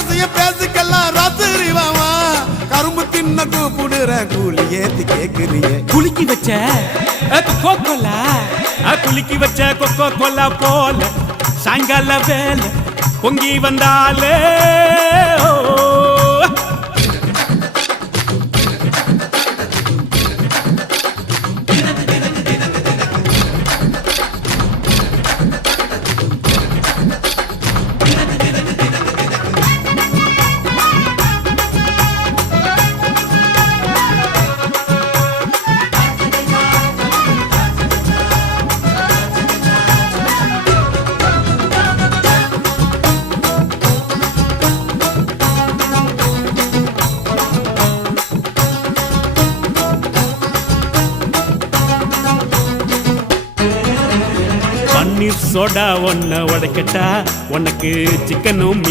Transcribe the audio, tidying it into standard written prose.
ரகசிய பேசுக்கெல்லாம் ராத்திரி வாமா கரும்பு தின்ன கூப்பிடுற கூலி ஏத்தி கேக்குறிய குலுக்கி வச்ச கொக்கோ கோலா குலுக்கி வச்ச கொக்கோ கோலா போல சாயங்கால வேலை பொங்கி வந்தாலே பன்னீர் சோடா ஒன்ன உடைக்கட்டா உனக்கு சிக்கனும்